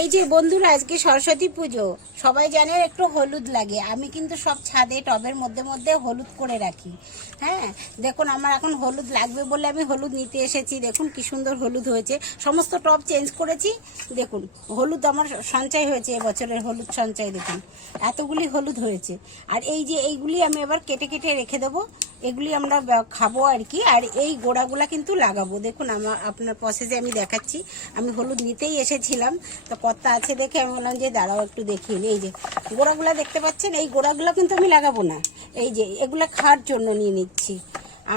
এই যে বন্ধুরা, আজকে সরস্বতী পুজো, সবাই জানে একটু হলুদ লাগে। আমি কিন্তু সব ছাদে টবের মধ্যে মধ্যে হলুদ করে রাখি। হ্যাঁ, দেখুন আমার এখন হলুদ লাগবে বলে আমি হলুদ নিতে এসেছি। দেখুন কি সুন্দর হলুদ হয়েছে। সমস্ত টব চেঞ্জ করেছি। দেখুন হলুদ আমার সঞ্চয় হয়েছে, এবছরের হলুদ সঞ্চয় দেখুন এতগুলি হলুদ হয়েছে। আর এই যে এইগুলি আমি এবার কেটে কেটে রেখে দেবো, এগুলি আমরা খাবো আর কি। আর এই গোড়াগুলা কিন্তু লাগাবো। দেখুন আপনার প্রসেসে আমি দেখাচ্ছি। আমি হলুদ নিতেই এসেছিলাম, তো কত আছে দেখে আমি বললাম যে দাঁড়াও একটু দেখিয়ে নিই। এই যে গোড়াগুলা দেখতে পাচ্ছেন, এই গোড়াগুলো কিন্তু আমি লাগাবো না, এই যে এগুলা খাওয়ার জন্য নিয়ে নিচ্ছি।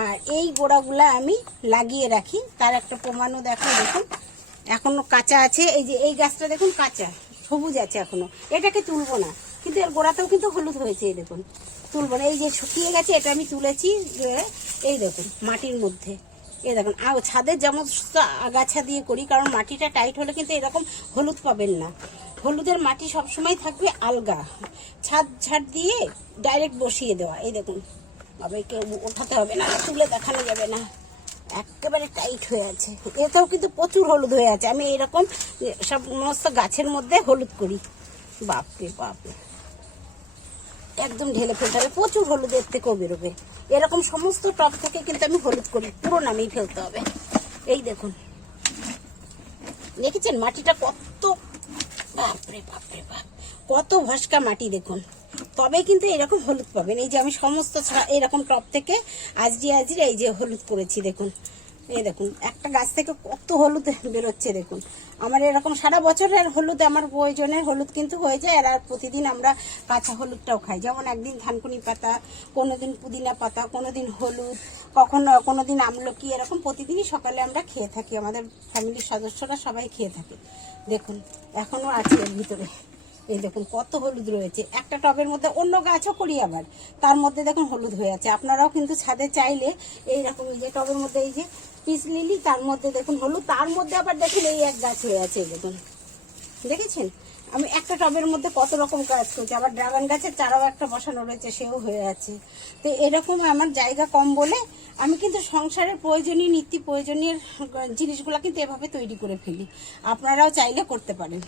আর এই গোড়াগুলা আমি লাগিয়ে রাখি, তার একটা প্রমাণও দেখো। দেখুন এখনো কাঁচা আছে, এই যে এই গাছটা দেখুন কাঁচা সবুজ আছে এখনো। এটাকে তুলবো না, কিন্তু এর গোড়াতেও কিন্তু হলুদ হয়েছে। এই দেখুন তুলবো না, এই যে শুকিয়ে গেছে, এটা আমি তুলেছি। এই দেখুন মাটির মধ্যে, এই দেখুন ছাদের যেমন আগাছা দিয়ে করি, কারণ মাটিটা টাইট হলে কিন্তু এরকম হলুদ পাবেন না। হলুদের মাটি সবসময় থাকবে আলগা, ছাদ দিয়ে ডাইরেক্ট বসিয়ে দেওয়া। এই দেখুন বাবাকে ওঠাতে হবে না, তুলে দেখানো যাবে না, একেবারে টাইট হয়ে আছে। এতেও কিন্তু প্রচুর হলুদ হয়ে আছে। আমি এরকম সমস্ত গাছের মধ্যে হলুদ করি। বাপরে বাপরে, একদম ঢেলে ফেলতে হবে, প্রচুর হলুদের থেকেও বেরোবে। এরকম সমস্ত টব থেকে কিন্তু আমি হলুদ করি, পুরো নামিয়ে ফেলতে হবে। এই দেখুন দেখেছেন মাটিটা কত, বাপরে বাপরে বাপ, কত ভস্কা মাটি দেখুন। তবে কিন্তু এরকম হলুদ পাবেন। এই যে আমি সমস্ত এরকম টব থেকে আজরি এই যে হলুদ করেছি দেখুন। এই দেখুন একটা গাছ থেকে কত হলুদ বেরোচ্ছে দেখুন। আমার এরকম সারা বছরের হলুদ, আমার প্রয়োজনের হলুদ কিন্তু হয়ে যায়। আর প্রতিদিন আমরা কাঁচা হলুদটাও খাই, যেমন একদিন থানকুনি পাতা, কোনোদিন পুদিনা পাতা, কোনোদিন হলুদ, কোনোদিন আমলকি, এরকম প্রতিদিনই সকালে আমরা খেয়ে থাকি। আমাদের ফ্যামিলির সদস্যরা সবাই খেয়ে থাকে। দেখুন এখনও আছে এর ভিতরে। এই দেখুন কত হলুদ রয়েছে। একটা টবের মধ্যে অন্য গাছও করি আবার, তার মধ্যে দেখুন হলুদ হয়ে আছে। আপনারাও কিন্তু ছাদে চাইলে এইরকম, এই যে টবের মধ্যে এই যে পিস লিলি, তার মধ্যে দেখুন হলুদ, তার মধ্যে আবার দেখুন এই এক গাছ হয়ে আছে। দেখুন দেখেছেন, আমি একটা টবের মধ্যে কত রকম গাছ করছি। আবার ড্রাগন গাছের চারাও একটা বসানো রয়েছে, সেও হয়ে আছে। তো এরকম আমার জায়গা কম বলে আমি কিন্তু সংসারের প্রয়োজনীয় নিত্য প্রয়োজনীয় জিনিসগুলো কিন্তু এভাবে তৈরি করে ফেলি। আপনারাও চাইলে করতে পারেন।